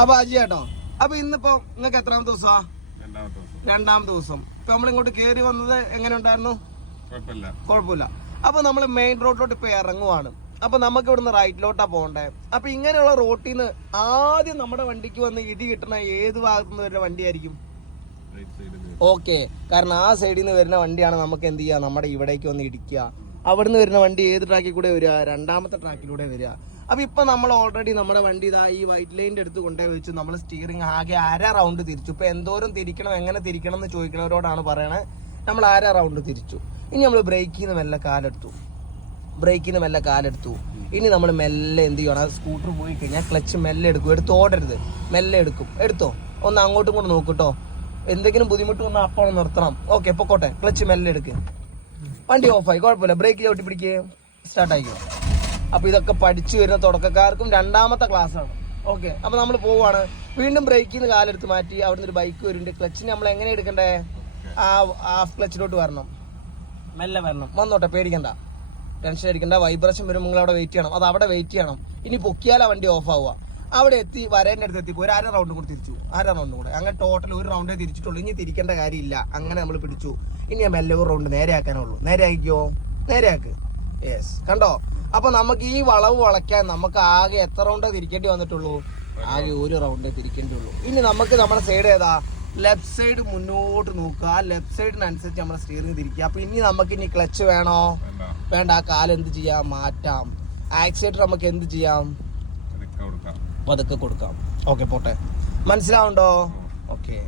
അപ്പൊ അജി കേട്ടോ, അപ്പൊ ഇന്നിപ്പോ നിങ്ങൾക്ക് എത്രാമത്തെ ദിവസമാ? രണ്ടാമത്തെ ദിവസം. ഇപ്പൊ നമ്മളിങ്ങോട്ട് കേറി വന്നത് എങ്ങനെ ഉണ്ടായിരുന്നു? കുഴപ്പമില്ല. അപ്പൊ നമ്മൾ മെയിൻ റോഡിലോട്ട് ഇപ്പൊ ഇറങ്ങുവാണ്. അപ്പൊ നമുക്ക് ഇവിടുന്ന് റൈറ്റിലോട്ടാ പോകണ്ടേ. അപ്പൊ ഇങ്ങനെയുള്ള റോട്ടിൽ നിന്ന് ആദ്യം നമ്മുടെ വണ്ടിക്ക് വന്ന് ഇടി കിട്ടുന്ന ഏത് ഭാഗത്തുനിന്ന് വരുന്ന വണ്ടിയായിരിക്കും? ഓക്കെ, കാരണം ആ സൈഡിൽ നിന്ന് വരുന്ന വണ്ടിയാണ് നമുക്ക് എന്ത് ചെയ്യുക, നമ്മുടെ ഇവിടേക്ക് വന്ന് ഇടിക്കുക. അവിടുന്ന് വരുന്ന വണ്ടി ഏത് ട്രാക്കിൽ കൂടെ വരിക? രണ്ടാമത്തെ ട്രാക്കിലൂടെ വരിക. അപ്പൊ ഇപ്പൊ നമ്മൾ ഓൾറെഡി നമ്മുടെ വണ്ടി ഇതാ ഈ വൈറ്റ് ലൈനിന്റെ അടുത്ത് കൊണ്ടുപോയി വെച്ച് നമ്മൾ സ്റ്റിയറിംഗ് ആകെ 1/2 റൗണ്ട് തിരിച്ചു. ഇപ്പൊ എന്തോരം തിരിക്കണം, എങ്ങനെ തിരിക്കണം എന്ന് ചോദിക്കുന്നവരോടാണ് പറയണേ. നമ്മൾ 1/2 റൗണ്ട് തിരിച്ചു. ഇനി നമ്മൾ ബ്രേക്കിൽ നിന്ന് മെല്ലെ കാലെടുത്തു. ഇനി നമ്മൾ മെല്ലെ എന്ത് ചെയ്യണം, സ്കൂട്ടർ പോയി കഴിഞ്ഞാൽ ക്ലച്ച് മെല്ലെ എടുക്കും. എടുത്ത് ഓടരുത്, മെല്ലെ എടുത്തോ. ഒന്ന് അങ്ങോട്ടും കൂടെ നോക്കൂട്ടോ. എന്തെങ്കിലും ബുദ്ധിമുട്ട് വന്നാൽ അപ്പോൾ നിർത്തണം. ഓക്കെ, പൊക്കോട്ടെ. ക്ലച്ച് മെല്ലെ എടുക്കുക. വണ്ടി ഓഫായി, കുഴപ്പമില്ല. ബ്രേക്കിൽ ചവിട്ടി പിടിക്കുക, സ്റ്റാർട്ട് ആയിക്കോ. അപ്പൊ ഇതൊക്കെ പഠിച്ചു വരുന്ന തുടക്കക്കാർക്കും രണ്ടാമത്തെ ക്ലാസ് ആണ്. ഓക്കെ, അപ്പൊ നമ്മൾ പോവാണ്. വീണ്ടും ബ്രേക്കിൽ നിന്ന് കാലെടുത്ത് മാറ്റി. അവിടുന്ന് ഒരു ബൈക്ക് വരുന്നുണ്ട്. ക്ലച്ചിന് നമ്മൾ എങ്ങനെ എടുക്കണ്ടേ? ഹാഫ് ക്ലച്ചിലോട്ട് വരണം, മെല്ലെ വരണം. വന്നോട്ടെ, പേടിക്കണ്ട, ടെൻഷൻ അടിക്കണ്ട. വൈബ്രേഷൻ വരുമ്പോൾ നിങ്ങൾ അവിടെ വെയിറ്റ് ചെയ്യണം. അത് അവിടെ വെയിറ്റ് ചെയ്യണം. ഇനി പൊക്കിയാലാ വണ്ടി ഓഫ് ആവുക. അവിടെ എത്തി വരേൻ്റെ അടുത്ത് എത്തിപ്പോ ഒരു 1/2 റൗണ്ട് കൂടെ തിരിച്ചു. 1/2 റൗണ്ട് കൂടെ. അങ്ങനെ ടോട്ടൽ 1 റൗണ്ടേ തിരിച്ചിട്ടുള്ളൂ. ഇനി തിരിക്കേണ്ട കാര്യമില്ല. അങ്ങനെ നമ്മൾ പിടിച്ചു. ഇനി മെല്ലെ 1 റൗണ്ട് നേരെ ആക്കാനുള്ളൂ. നേരെ ആക്കിക്കോ, നേരെ ആക്ക്. യെസ്, കണ്ടോ? അപ്പൊ നമുക്ക് ഈ വളവ് വളയ്ക്കാൻ നമുക്ക് ആകെ എത്ര റൗണ്ടേ തിരിക്കേണ്ടി വന്നിട്ടുള്ളൂ? ആകെ 1 റൗണ്ടേ തിരിക്കേണ്ടിയുള്ളൂ. ഇനി നമുക്ക് നമ്മുടെ സൈഡ് ഏതാ? ലെഫ്റ്റ് സൈഡ് മുന്നോട്ട് നോക്കുക. ആ ലെഫ്റ്റ് സൈഡിനനുസരിച്ച് നമ്മുടെ സ്റ്റിയറിംഗ് തിരിക്കുക. അപ്പൊ നമുക്ക് ഇനി ക്ലച്ച് വേണോ? വേണ്ട. ആ കാല് എന്ത് ചെയ്യാം? മാറ്റാം. ആക്സിലേറ്റർ നമുക്ക് എന്ത് ചെയ്യാം? പതുക്കെ കൊടുക്കാം. ഓക്കെ, പോട്ടെ. മനസ്സിലാവുണ്ടോ? ഓക്കെ.